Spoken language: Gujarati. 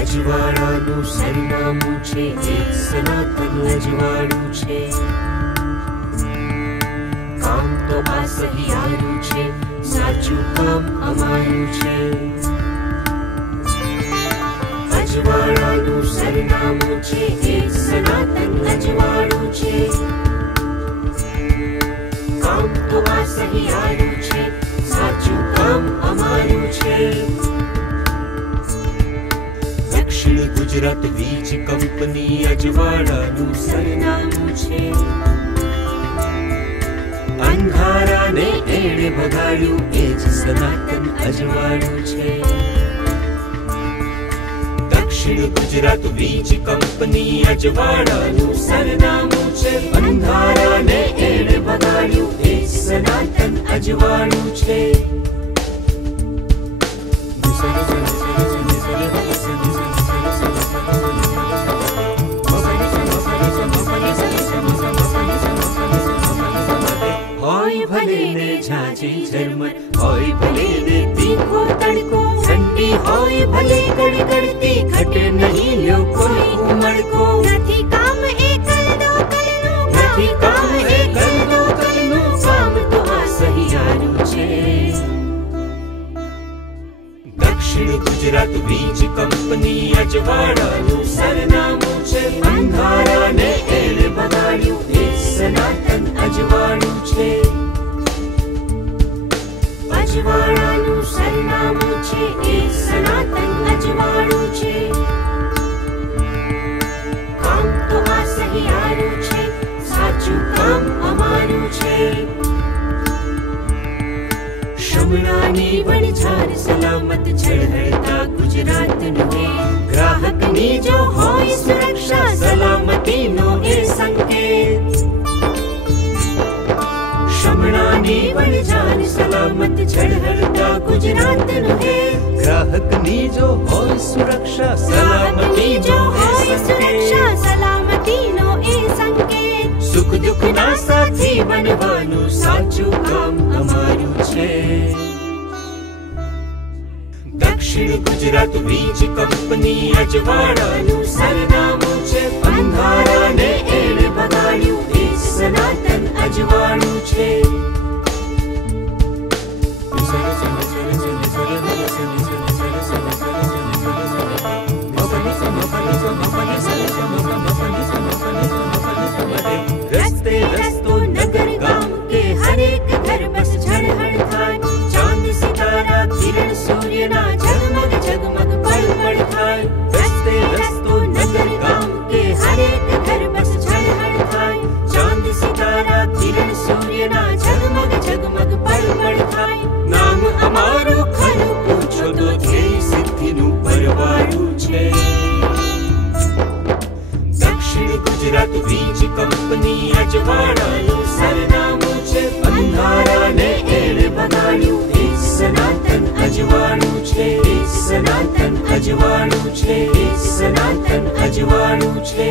અજવાળાનું સરનામું છે એક સનાતન અજવાળું છે. કામ તો આ સહિયારું છે, સાચું કામ અમારું છે. અજવાળાનું સરનામું છે એક સનાતન અજવાળું છે. કામ તો આ સહિયારું છે, સાચું કામ અમારું છે. દક્ષિણ ગુજરાત વીજ કંપની અજવાળાનું સરનામું છે. અંધારાને એણે ભગાડ્યું એ જ સનાતન અજવાળું છે. દક્ષિણ ગુજરાત વીજ કંપની અજવાળાનું સરનામું છે. અંધારાને એણે ભગાડ્યું એ સનાતન અજવાળું છે. હોય ભલે ને ઝાઝી ઝરમર, હોય ભલે ને તીખો તડકો, ઠંડી હોય ભલે ગડગડતી, ઘટે નહીં લ્યો કોઈ ઉમળકો. નથી કામ એ કલનો કલનો, નથી કામ એ કલનો કલનો, કામ તો આ સહિયારું છે. દક્ષિણ ગુજરાત વીજ કંપની અજવાળાનું સરનામું છે. અંધારાને એણે ભગાડ્યું એ સનાતન અજવાળું છે. અજવાળાનું સરનામું છે એ સનાતન અજવાળું છે. કામ તો આ સહિયારું છે, સાચું કામ અમારું છે. શમણાની વણઝાર સલામત ઝળહળતા ગુજરાતનું હે. ગ્રાહકની જો હોય સુરક્ષા, સલામતીનો એ સંકેત. શમણાની વણઝાર સલામત ઝળહળતા ગુજરાતનું હે. ગ્રાહકની જો હોય સુરક્ષા, સલામતીનો એ સંકેત. સલામતીનો એ સંકેત. સુખ દુઃખના સાથી બનવાનું સાચું કામ અમારું છે. દક્ષિણ ગુજરાત વીજ કંપની અજવાળાનું સરનામું છે. અંધારાને એણે ભગાડ્યું એ સનાતન અજવાળું છે. રસ્તે રસ્તો નગર ગામ કે હરેક ઘર બસ ઝળહળ થાય. ચાંદ સિતારા કિરણ સૂર્યના ઝગમગ ઝગમગ પળપળ થાય. રસ્તે રસ્તો નગર ગામ કે હરેક ઘર બસ ઝળહળ થાય. ચાંદ સિતારા કિરણ સૂર્યના ઝગમગ ઝગમગ પળપળ થાય. નામ અમારું ખરું પૂછો તો ધ્યેય સિદ્ધિનું પરવાળું છે. દક્ષિણ ગુજરાત વીજ કંપની અજવાળાનું સરનામું છે. અંધારાને એણે ભગાડ્યું એ સનાતન અજવાળું છે. એ સનાતન અજવાળું છે. એ સનાતન અજવાળું છે.